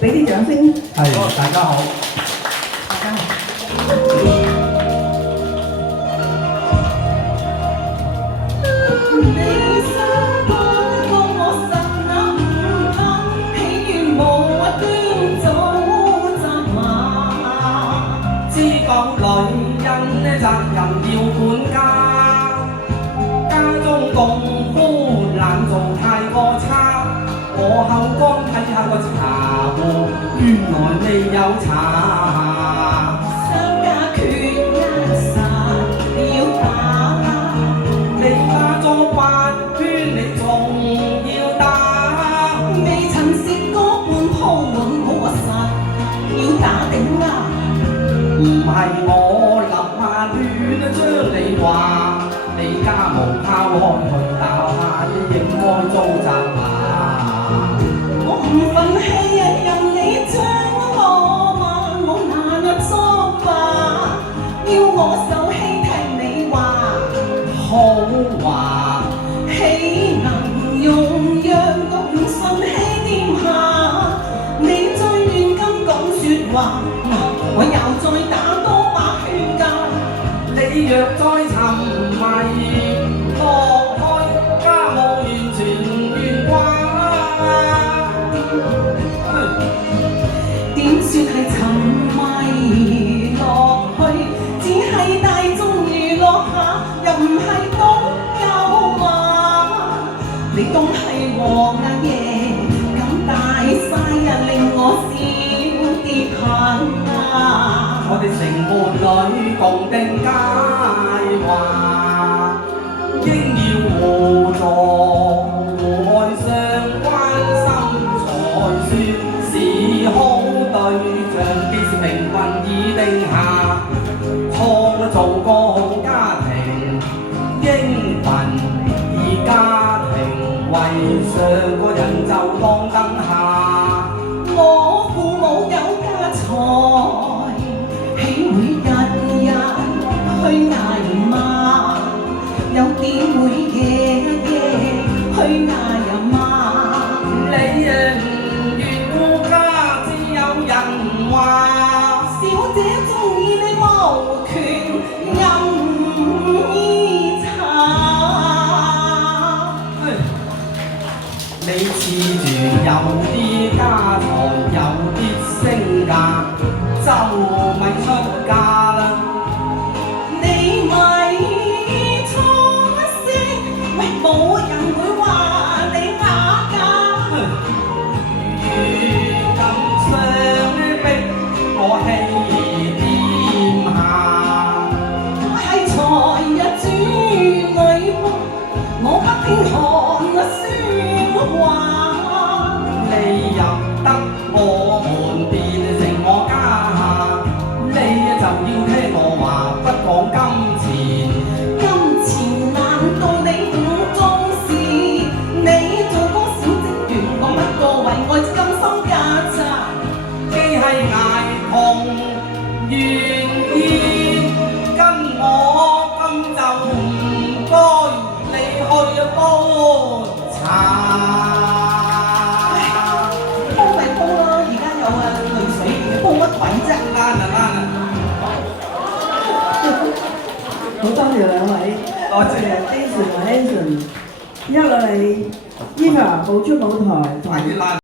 俾啲掌聲。係，大家好。大家好。你想幫過我實那唔肯，喜願無端早責罵。知覺女人責任要管家，家中功夫難做太過差。我口乾睇下個茶壺，原來未有茶。商家缺一實要打，你家中八圈你仲要打，未曾試過半鋪滿我實要打頂啊！唔係我立下亂將你話，你家無拋開去鬧下，應該遭責罵。我唔忿氣啊，任你將我罵，我拿入梳化，要我受氣聽你話，好話豈能容讓我唔順氣掂下？你再亂咁講説話，我又再打多把圈㗎。你若再沉迷落去，家務完全完掛。點算係沉迷落去？只係大眾娛樂下，又唔係講究話。你當係王啊爺，咁大晒啊，令我小跌痕啊！我哋成伴侶共定佳話，應要互助互愛相關心才算是好對象。既是命運已定下，創造個好家庭，應份以家庭為上，個人就當等下。我父母有家財，豈會日日去捱罵？又點會夜夜去捱罵？你唔願顧家，只有人話。小姐鍾意你無權任意查。你恃住有啲家財，有啲身價，就咪出嫁啦。你咪錯先，喂，冇人會話你假㗎。如今相逼我氣添下，係財日主女僕，我不聽寒説話。你入得我門變成我家，你就要聽我話，不講金錢。金錢難道你唔重視？你做個小職員，我不過為愛甘心嫁咋。既係捱窮，願意跟我，咁就唔該你去煲茶。煲咪煲咯，而家有濾水器，煲乜鬼啫？好多謝兩位，多謝Jason 同 Anson，一路嚟 Eva 步出舞台同。